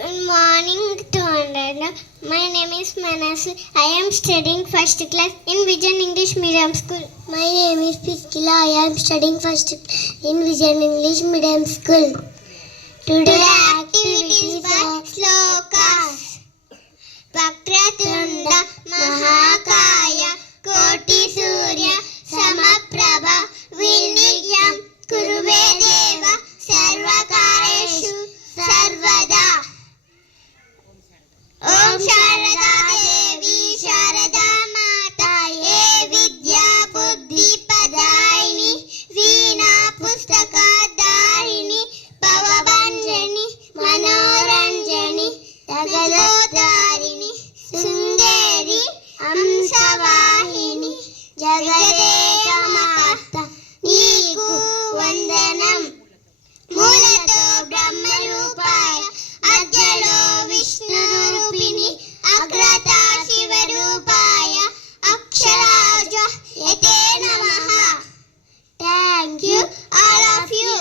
Good morning to all. My name is Manasi. I am studying first class in Vision English Medium School. My name is Piskila. I am studying first in Vision English Medium School. Today activities by slokas. Vakratunda Mahakaya Koti Surya Samaprabha Vinyam Kurvedeva Sarvakareshu Sarvada. Om Sharada Devi Sharada Mata Ye Vidya Buddhi Padaini Veena Pustaka Dharini Bhavabanjani Manoranjani Jagadodarini Sundari Amsavahini Jagadeka Mata Neeku Vandanam Mulato Brahma Rupaya Adyalo Vishnu Rupini Agrata Shiva Rupaya Aksharaja Yate Namaha. Thank you, all of you.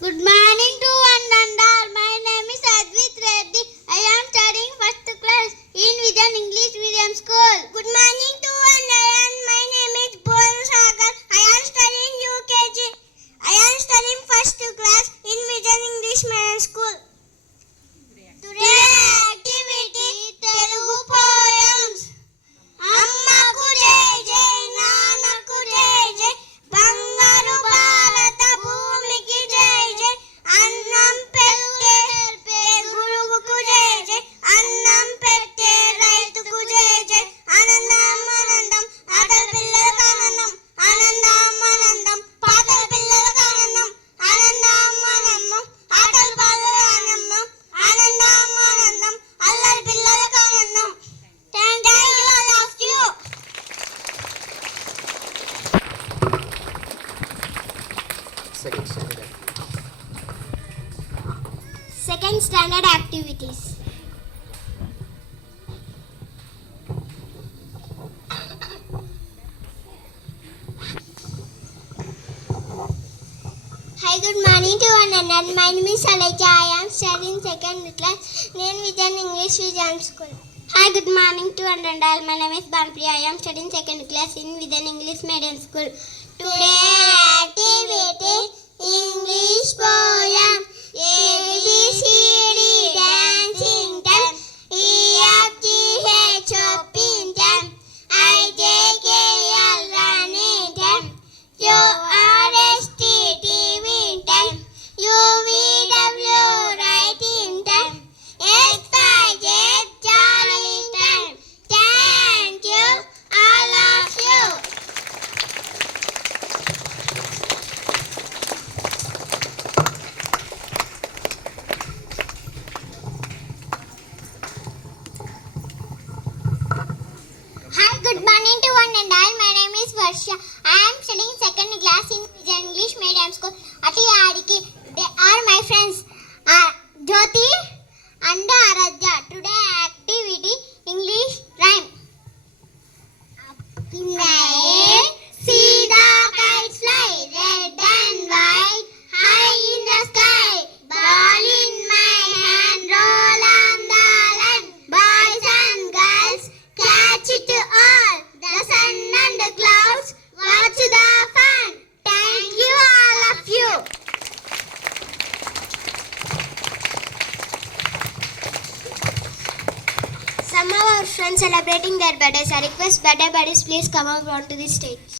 Good morning to one and all. My name is Advit Reddy. I am studying first class in Vision English Medium School. Good morning to one and all. My name is Bonu Sagar. I am studying UKG. I am studying first class in Vision English Medium School. Today activity Telugu poems. Ammaku jai jai, Nanaku jai jai, Bangaru Bharata Bhumiki jai jai, Annam pette Guruvuku jai jai, Annam pette Raituku jai jai, Anandam Anandam, Atal Pillaku Anandam, Anandam Anandam, Patal Pillaku Anandam, Anandam Anandam, Atal Pillaku Anandam, Anandam Anandam, Allal Pillaku Anandam. Thank you all of you. Second standard activities. Hi, good morning to one and all. My name is Alaja. I am studying second class in Vision English Medium School. Hi, good morning to one and all. My name is Bampriya. I am studying second class in Vision English Medium School. Today activity English poem. A B C D dancing time. E F G H shopping time. I J K L running time. U R S T TV time. U V W writing time. X Y Z journaling time. Thank you, all of you. Hi, good morning to one and all. My name is Varsha. I am studying second class in Vision English Medium School. Ati Adiki. They are my friends. Jyoti and Aradhya. Today activity English rhyme. Up in the air, see the kites fly, red and white, high in the sky. Ball in my hand, roll on the land. Boys and girls, catch it all. The sun and the clouds, watch the fun. Thank you, all of you. Some of our friends celebrating their birthdays. I request birthday buddies please come up onto the stage.